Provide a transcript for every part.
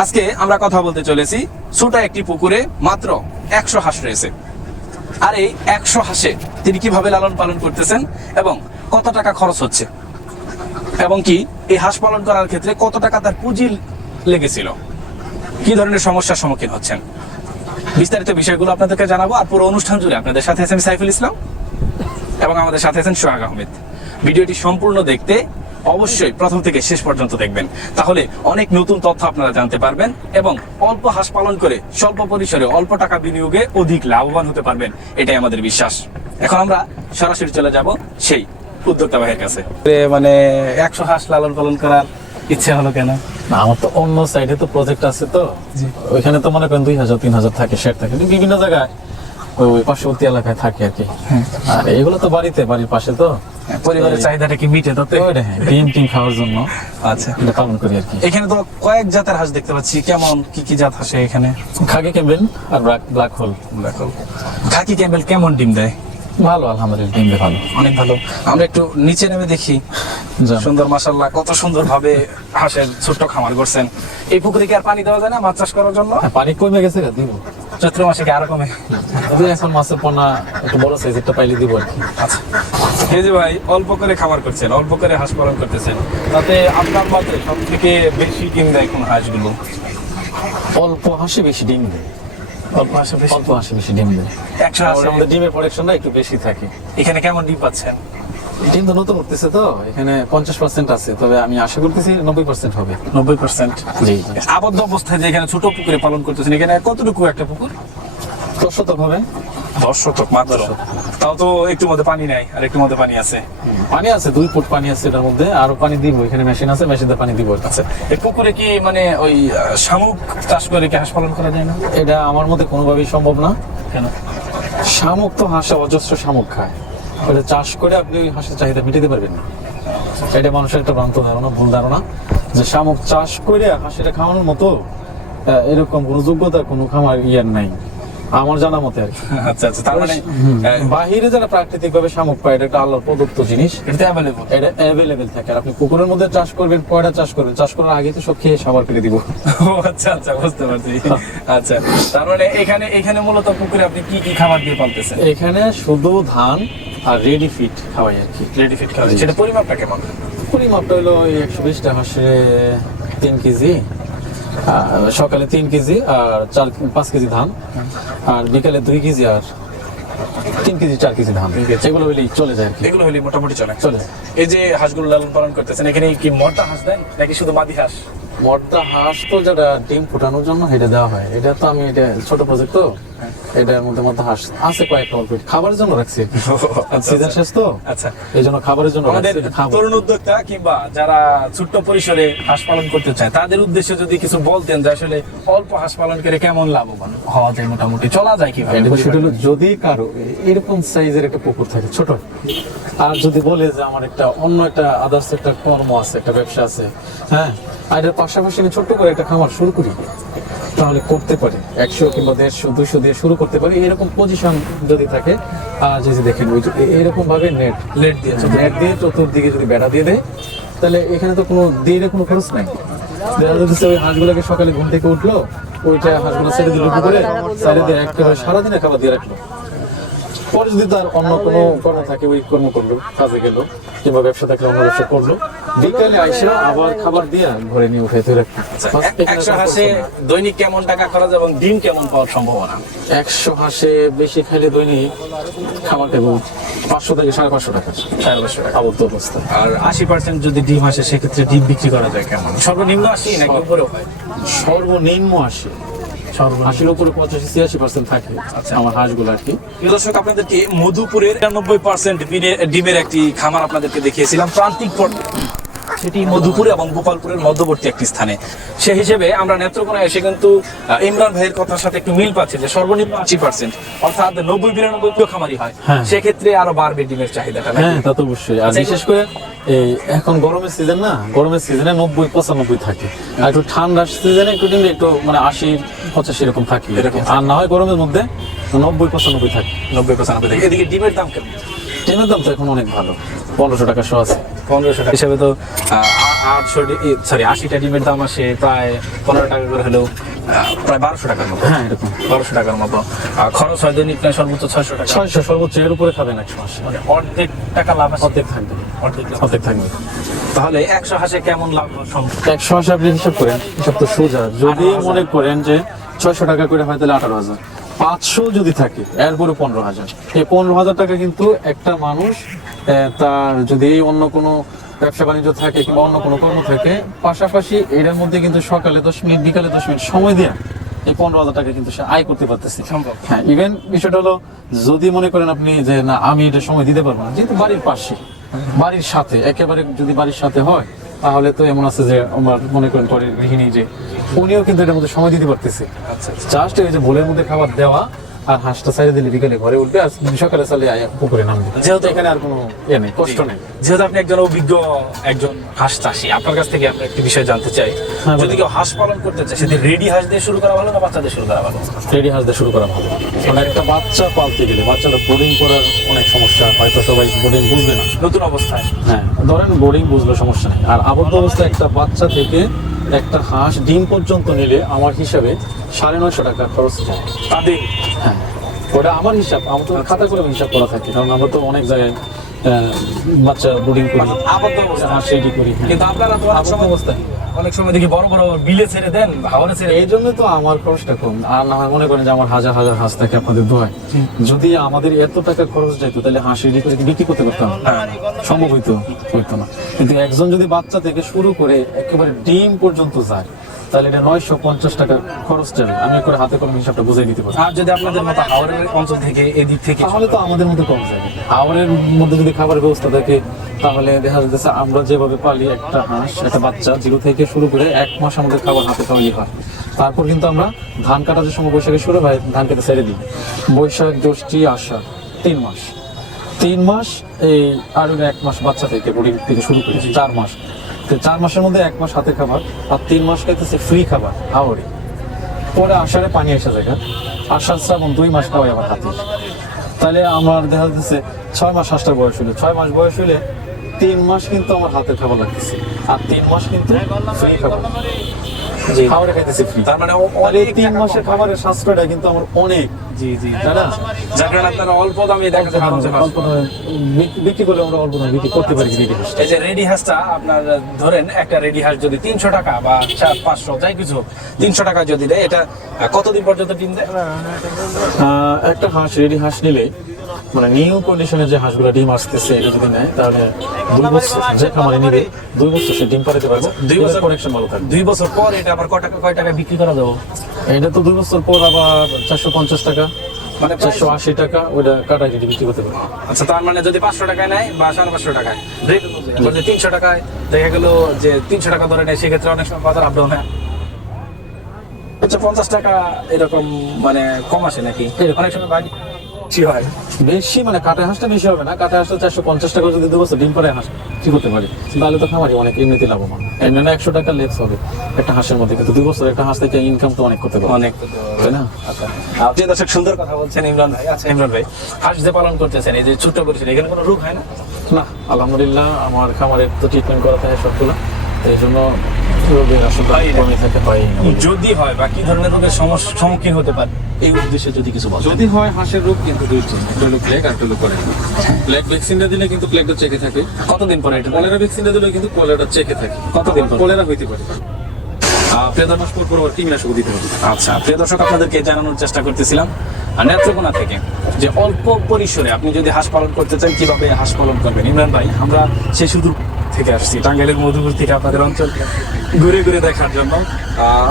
আজকে আমরা কথা বলতে চলেছি ছোট একটি পুকুরে মাত্র 100 হাঁস রয়েছে। আর এই 100 হাঁসে তিনি কিভাবে লালন পালন করতেছেন এবং কত টাকা খরচ হচ্ছে, এবং কি এই হাঁস পালন করার ক্ষেত্রে কত টাকা তার পুঁজি লেগেছিল, কি ধরনের সমস্যার সম্মুখীন হচ্ছেন, বিস্তারিত বিষয়গুলো আপনাদেরকে জানাবো। আর পুরো অনুষ্ঠান জুড়ে আপনাদের সাথে আছেন সাইফুল ইসলাম এবং আমাদের সাথে আছেন সোহাগ আহমেদ। ভিডিওটি সম্পূর্ণ দেখতে অবশ্যই প্রথম থেকে শেষ পর্যন্ত দেখবেন, তাহলে অনেক নতুন তথ্য আপনারা জানতে পারবেন এবং অল্প হাঁস পালন করে স্বল্প পরিসরে অল্প টাকা বিনিয়োগে অধিক লাভবান হতে পারবেন, এটাই আমাদের বিশ্বাস। এখন আমরা সরাসরি চলে যাব সেই উদ্যোক্তা ভাইয়ের কাছে। মানে 100 হাঁস লালন পালন করার ইচ্ছে হলো কেন? না, আমার তো অন্য সাইডে তো প্রজেক্ট আছে, তো ওইখানে তো মনে করেন 2000-3000 থাকে, শেড থাকে বিভিন্ন জায়গায়, ওই পার্শ্ববর্তী এলাকায় থাকে আর কি। আর এগুলো তো বাড়ির পাশে, তো পরিবারের চাহিদাটা কি মিটে তাতে? ডিম খাওয়ার জন্য আচ্ছা, এটা পালন করি আর কি। এখানে তো কয়েক জাতের হাঁস দেখতে পাচ্ছি, কেমন কি জাত হাঁস এখানে? খাকি ক্যাম্বেল আর ব্ল্যাক হোল। খাকি ক্যাম্বেল কেমন ডিম দেয়? ভালো, আলহামদুলিল্লাহ, ডিম দেয় ভালো, অনেক ভালো। আমরা একটু নিচে নেমে দেখি। সুন্দর, মাশাআল্লাহ, কত সুন্দর ভাবে হাঁসের ছোট্ট খামার করছেন। এই পুকুরে কি আর পানি দেওয়া যায় না মাছ চাষ করার জন্য? পানি কমে গেছে, দিব চৈত্র মাসে কি আরো কমে? তবে এখন মাছের পোনা একটু বড় সাইজেরটা পাইলে দিব আর কি। আচ্ছা, এই যে ভাই অল্প করে খামার করছেন, অল্প করে হাঁস পালন করতেছেন, তাতে আপনার মতে সব থেকে বেশি ডিম দেয় কোন হাঁসগুলো? অল্প হাঁসে বেশি ডিম দেয়। অল্প হাঁসে বেশি ডিম দেয়। 100 হাঁসে আমাদের ডিমের প্রোডাকশনটা একটু বেশি থাকে। এখানে কেমন ডিম পাচ্ছেন? ডিম তো নতুন উঠতেছে, তো এখানে 50% আছে, তবে আমি আশা করতেছি 90% হবে। 90%? জি। আবদ্ধ অবস্থায় যে এখানে ছোট পুকুরে পালন করতেছেন, এখানে কতটুকু একটা পুকুর? 10 শতক হবে। 10 শতক মাত্র? তাও তো একটু মধ্যে পানি নাই, আর একটু মধ্যে পানি আছে। পানি আছে, 2 ফুট পানি আছে এটার মধ্যে, আরো পানি দিব, এখানে মেশিন আছে, মেশিন দিয়ে পানি দিব। আচ্ছা, এই পুকুরে কি মানে ওই শামুক চাষ করে কি হাঁস পালন করা যায় না? এটা আমার মতে কোনোভাবেই সম্ভব না। কেন? শামুক তো হাঁসে অজস্র শামুক খায়, এটা চাষ করে আপনি ওই হাঁসের চাহিদা মিটাতে পারবেন না। এটা মানুষের একটা ভ্রান্ত ধারণা, ভুল ধারণা, যে শামুক চাষ করে হাঁসের খাওয়ানোর মতো এরকম কোনো যোগ্যতা কোনো খামার ইয়ার নাই আমার জানা মতে আর কি। আচ্ছা আচ্ছা, তার মানে বাহিরে যারা প্রাকৃতিক ভাবে শামুক পায়, এটা একটা আল্লাহর প্রদত্ত জিনিস, এটা অ্যাভেলেবেল থাকে। আর আপনি পুকুরের মধ্যে চাষ করবেন, কয়টা চাষ করবেন, চাষ করার আগে তো সব খেয়ে সাবার করে দিব। আচ্ছা আচ্ছা, বুঝতে পারছি। আচ্ছা, তার মানে এখানে মূলত পুকুরে আপনি কি কি খাবার দিয়ে পালতেছেন? এখানে শুধু ধান আর রেডি ফিট খাওয়াই আর কি। রেডি ফিট খাওয়াই, সেটা পরিমাপটা কেমন? পরিমাপটা হলো ওই 120টা হাঁসে 3 কেজি, সকালে 3 কেজি আর 5 কেজি ধান, আর বিকালে 2 কেজি আর 3 কেজি 4 কেজি ধান, এগুলো হলেই চলে যায় আর কি। এগুলো হলে মোটামুটি চলে। এই যে হাঁসগুলো লালন পালন করতেছেন, এখানে কি মর্দা হাঁস দেন নাকি শুধু মাদি হাঁস? মর্দা হাঁস তো যারা ডিম ফোটানোর জন্য এটা দেওয়া হয়, এটা তো আমি এটা ছোট প্রজেক্ট, তো এটার মধ্যে মধ্যে হাঁস আছে কয়েকটা, অল্প খাবারের জন্য রাখছি। সিজন শেষ তো, আচ্ছা, এই জন্য খাবারের জন্য। আমাদের তরুণ উদ্যোক্তা কিংবা যারা ছোট্ট পরিসরে হাঁস পালন করতে চায়, তাদের উদ্দেশ্যে যদি কিছু বলতেন যে আসলে অল্প হাঁস পালন করে কেমন লাভবান হওয়া যায়, মোটামুটি চলা যায় কিভাবে? সেটা হলো যদি কারো এরকম সাইজের একটা পুকুর থাকে ছোট, আর যদি বলে যে আমার একটা অন্য একটা আদার্স একটা কর্ম আছে, একটা ব্যবসা আছে, হ্যাঁ, আর এর পাশাপাশি আমি ছোট্ট করে একটা খামার শুরু করি, তাহলে করতে পারি। 100 কিংবা 150-200 দিয়ে শুরু করতে পারি, এরকম পজিশন যদি থাকে। আর যদি দেখেন ওই এরকম ভাবে নেট দিয়ে চতুর্দিকে যদি বেড়া দিয়ে দেয়, তাহলে এখানে তো কোনো দিয়ে কোনো খরচ নাই। দেখা যাচ্ছে ওই হাঁসগুলোকে সকালে ঘুম থেকে উঠলো, ওইটা হাঁসগুলো ছেড়ে দিল পুকুরে, ছেড়ে দিয়ে একেবারে সারাদিনে খাবার দিয়ে রাখলো। পরে যদি তার অন্য কোনো কর্ম থাকে, ওই কর্ম করলো, কাজে গেল, কিংবা ব্যবসা থাকলে অন্য ব্যবসা করলো, বিকালে আইসা আবার খাবার দিয়ে ঘরে নিয়ে উঠে রাখলো। 100 হাঁসে দৈনিক কেমন টাকা খরচ এবং ডিম কেমন পাওয়ার সম্ভাবনা? 100 হাঁসে বেশি খাইলে দৈনিক খাবার দেবো 500 থেকে 550 টাকা, 550 টাকা আবদ্ধ অবস্থায়। আর 80% যদি ডিম আসে, সেক্ষেত্রে ডিম বিক্রি করা যায় কেমন? সর্বনিম্ন 80 নাকি উপরেও হয়? সর্বনিম্ন 80, 80-র উপরে 85-86% থাকে আমার হাঁসগুলো আর কি। দর্শক, আপনাদেরকে মধুপুরের 90% ডিমের একটি খামার আপনাদেরকে দেখিয়েছিলাম প্রান্তিক পর্যায়ে, সেটি মধুপুর এবং গোপালপুরের মধ্যবর্তী একটি স্থানে। সে হিসেবে আমরা নেত্রকোনায় এসে কিন্তু ইমরান ভাইয়ের কথার সাথে একটু মিল পাচ্ছি যে সর্বনিম্ন 80%, অর্থাৎ 90-92 খামারি হয়, সেক্ষেত্রে আরো বাড়বে ডিমের চাহিদাটা। হ্যাঁ, তা তো অবশ্যই। আর বিশেষ করে এই এখন গরমের সিজন না, গরমের সিজনে 90-95 থাকে, আর একটু ঠান্ডার সিজনে একটু ডিম একটু মানে 80-85 এরকম থাকে, আর না হয় গরমের মধ্যে 90-95 থাকে। 90-95 থাকে। এদিকে ডিমের দাম কেমন? ডিমের দাম তো এখন অনেক ভালো, 1500 টাকা শো আছে। 1500 টাকা হিসাবে তো 80টা ডিমের দাম আসে প্রায় 15 টাকা করে হলেও প্রায় 1200 টাকার মতো। হ্যাঁ এরকম 1200 টাকার মতো খরচ হয় দৈনিক প্রায় সর্বোচ্চ 600 টাকা। 600 সর্বোচ্চ, এর উপরে খাবেন 100 হাঁস, মানে অর্ধেক টাকা লাভ আসে। অর্ধেক থাকবে, অর্ধেক লাভ। অর্ধেক থাকবে। তাহলে 100 হাঁসে কেমন লাভ হওয়া সম্ভব? 100 হাঁস আপনি হিসাব করেন, হিসাব তো সোজা। যদি 18,000 মনে করেন যে 600 টাকা করে হয় তাহলে 18,000, 500 যদি থাকে এরপরে 15,000। এই 15,000 টাকা কিন্তু একটা মানুষ তার যদি অন্য কোনো ব্যবসা বাণিজ্য থাকে কিংবা অন্য কোনো কর্ম থাকে, পাশাপাশি এর মধ্যে কিন্তু সকালে 10 মিনিট বিকালে 10 মিনিট সময় দিয়ে এই 15,000 টাকা কিন্তু সে আয় করতে পারতেছে। সম্ভব। হ্যাঁ, ইভেন বিষয়টা হলো যদি মনে করেন আপনি যে না আমি এটা সময় দিতে পারবো না, যেহেতু বাড়ির পাশে বাড়ির সাথে একেবারে যদি বাড়ির সাথে হয় তাহলে তো এমন আছে যে আমার মনে করেন পরে গৃহিণী যে উনিও কিন্তু এটার মধ্যে সময় দিতে পারতেছে। আচ্ছা আচ্ছা। জাস্ট এই যে ভোলের মধ্যে খাবার দেওয়া আর হাঁসটা সাইডে দিলে বিকেলে ঘরে উঠবে আর সকালে চালিয়ে আয় পুকুরে নামবে, যেহেতু এখানে আর কোনো ইয়ে নেই, কষ্ট নেই। যেহেতু আপনি একজন অভিজ্ঞ একজন হাঁস চাষী, আপনার কাছ থেকে আমরা একটি বিষয় জানতে চাই। হ্যাঁ, যদি কেউ হাঁস পালন করতে চায় সেটি রেডি হাঁস দিয়ে শুরু করা ভালো না বাচ্চা দিয়ে শুরু করা ভালো? রেডি হাঁস দিয়ে শুরু করা ভালো। কারণ একটা বাচ্চা পালতে গেলে বাচ্চাটা বোর্ডিং করার অনেক সমস্যা, হয়তো সবাই বোর্ডিং বুঝবে না। নতুন অবস্থায় হ্যাঁ, ধরেন বোর্ডিং বুঝলে সমস্যা নেই, আর আবদ্ধ অবস্থায় একটা বাচ্চা থেকে একটা হাঁস ডিম পর্যন্ত নিলে আমার হিসাবে 950 টাকা খরচ যায়। তাদের হ্যাঁ, ওটা আমার হিসাব, আমার তো খাতা করে হিসাব করা থাকে, কারণ আমরা তো অনেক জায়গায় বাচ্চা বোর্ডিং করি, আবদ্ধ অবস্থা হাঁস রেডি করি। হ্যাঁ। কিন্তু আপনারা তো অনেক আবদ্ধ সময় অবস্থায় অনেক সময় দেখি বড় বড় বিলে ছেড়ে দেন, হাওড়ে ছেড়ে এই জন্য তো আমার খরচটা কম। আর না হয় মনে করেন যে আমার হাজার হাজার হাঁস থাকে আপনাদের দোয়ায়, যদি আমাদের এত টাকা খরচ যাইতো তাহলে হাঁস রেডি করে কি বিক্রি করতে পারতাম? সম্ভব হইতো না। কিন্তু একজন যদি বাচ্চা থেকে শুরু করে একেবারে ডিম পর্যন্ত যায় তাহলে এটা 950 টাকা খরচ যাবে। আমি করে হাতে কলমে হিসাবটা বুঝাই দিতে পারি। আর যদি আপনাদের মতো হাওড়ের অঞ্চল থেকে এদিক থেকে তাহলে তো আমাদের মধ্যে কম যাবে। হাওড়ের মধ্যে যদি খাবারের ব্যবস্থা থাকে তাহলে দেখা যাচ্ছে আমরা যেভাবে পালি একটা হাঁস একটা বাচ্চা 0 থেকে শুরু করে 1 মাস আমাদের খাবার হাতে খাওয়াই হয়। তারপর কিন্তু আমরা ধান কাটার যে সময় বৈশাখে শুরু হয় ধান কেটে ছেড়ে দিই, বৈশাখ জ্যৈষ্ঠ আষাঢ় 3 মাস এই আর 1 মাস বাচ্চা থেকে বোর্ডিং থেকে শুরু করে 4 মাস। তো 4 মাসের মধ্যে 1 মাস হাতে খাবার আর 3 মাস খাইতেছে ফ্রি খাবার হাওড়ে। পরে আষাঢ়ে পানি আসা জায়গা, আষাঢ় শ্রাবণ 2 মাস খাওয়াই আমার হাতে। তাহলে আমার দেখা যাচ্ছে 6 মাস হাঁসটার বয়স হলে, 6 মাস বয়স হলে 3 মাস কিন্তু আমার হাতের খাবার লাগতেছে আর 3 মাস কিন্তু ফ্রি খাবার খাবারে খাইতেছে ফ্রি। তার মানে তাহলে এই 3 মাসের খাবারের সাশ্রয়টা কিন্তু আমার অনেক, জি জি, তাই না? যার কারণে আপনারা অল্প দামে দেখাতে পারছেন। অল্প দামে বিক্রি করলে আমরা অল্প দামে বিক্রি করতে পারি। এই যে রেডি হাঁসটা আপনার ধরেন একটা রেডি হাঁস যদি 300 টাকা বা 400-500 যাই কিছু 300 টাকা যদি দেয়, এটা কতদিন পর্যন্ত ডিম দেয়? একটা হাঁস রেডি হাঁস নিলে মানে নিউ কন্ডিশনে যে হাঁসগুলো ডিম আসতেছে এটা যদি নেয় তাহলে 2 বছর যে খামারে নিবে 2 বছর সে ডিম পাড়াতে পারবে। 2 বছর কানেকশন ভালো থাকবে। 2 বছর পর এটা আবার কয় টাকা বিক্রি করা যাবে? এটা তো 2 বছর পর আবার 450 টাকা মানে 480 টাকা ওটা কাটা কেটে বিক্রি করতে পারবে। আচ্ছা, তার মানে যদি 500 টাকায় নেয় বা 550 টাকায় রেট অনুযায়ী, যদি 300 টাকায় দেখা গেল যে 300 টাকা ধরে নেয়, সেক্ষেত্রে অনেক সময় বাজার আপ ডাউন হয়। আচ্ছা, 50 টাকা এরকম মানে কম আসে নাকি? অনেক সময় বেশি হয়। বেশি মানে কাটা হাঁসটা বেশি হবে না, কাটা হাঁসটা 450 টাকা যদি 2 বছর ডিম পাড়ে হাঁস কি করতে পারি, তাহলে তো খামারি অনেক এমনিতে লাভবান। এমনি 100 টাকা লেস হবে একটা হাঁসের মধ্যে, কিন্তু 2 বছর একটা হাঁস থেকে ইনকাম তো অনেক করতে পারবে, অনেক, তাই না? আচ্ছা, আপনি দর্শক সুন্দর কথা বলছেন ইমরান ভাই। আচ্ছা ইমরান ভাই, হাঁস যে পালন করতেছেন এই যে ছোট্ট পরিসরে, এখানে কোনো রোগ হয় না? না, আলহামদুলিল্লাহ আমার খামারের তো ট্রিটমেন্ট করা থাকে সবগুলো, এই জন্য রোগের আসলে কমে থাকে পাই। যদি হয় বা কি ধরনের রোগের সম্মুখীন হতে পারে এই উদ্দেশ্যে যদি কিছু বলেন। যদি হয় হাঁসের রোগ কিন্তু দুইটি, একটা হলো প্লেগ আর একটা হলো কলেরা। প্লেগ ভ্যাকসিনটা দিলে কিন্তু প্লেগটা চেকে থাকে। কতদিন পরে এটা? কলেরা ভ্যাকসিনটা দিলে কিন্তু কলেরা চেকে থাকে। কতদিন পর? কলেরা হইতে পারে প্রায় 10 মাস পর পর কীটনাশক দিতে হবে। আচ্ছা, প্রিয় দর্শক, আপনাদেরকে জানানোর চেষ্টা করতেছিলাম নেত্রকোনা থেকে যে অল্প পরিসরে আপনি যদি হাঁস পালন করতে চান কিভাবে হাঁস পালন করবেন। ইমরান ভাই, আমরা সে সুদূর থেকে আসছি, টাঙ্গাইলের মধুপুর থেকে আপনাদের অঞ্চল ঘুরে ঘুরে দেখার জন্য।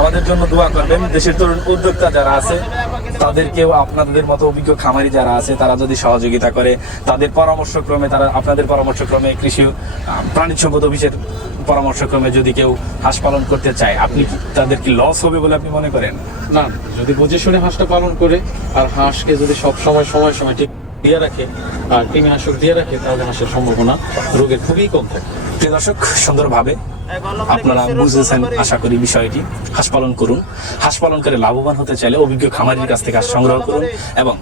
আমাদের জন্য দোয়া করবেন। দেশের তরুণ উদ্যোক্তা যারা আছে তাদেরকেও আপনাদের মতো অভিজ্ঞ খামারি যারা আছে তারা যদি সহযোগিতা করে, তাদের পরামর্শক্রমে, তারা আপনাদের পরামর্শক্রমে, কৃষি প্রাণী সম্পদ অফিসের পরামর্শক্রমে যদি কেউ হাঁস পালন করতে চায়, আপনি তাদের কি লস হবে বলে আপনি মনে করেন? না, যদি বুঝে শুনে হাঁসটা পালন করে আর হাঁসকে যদি সব সময় ঠিক দিয়ে রাখে আর কীটনাশক দিয়ে রাখে তাহলে হাঁসের সম্ভাবনা রোগের খুবই কম থাকে। প্রিয় দর্শক, সুন্দরভাবে আপনারা বুঝেছেন আশা করি বিষয়টি। হাঁস পালন করুন। হাঁস পালন করে লাভবান হতে চাইলে অভিজ্ঞ খামারির কাছ থেকে হাঁস সংগ্রহ করুন এবং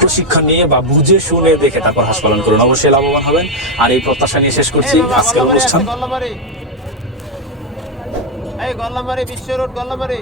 প্রশিক্ষণ নিয়ে বা বুঝে শুনে দেখে তারপর হাঁস পালন করুন, অবশ্যই লাভবান হবেন। আর এই প্রত্যাশা নিয়ে শেষ করছি আজকের অনুষ্ঠান। গল্লামারি বিশ্ব রোড গল্লামারি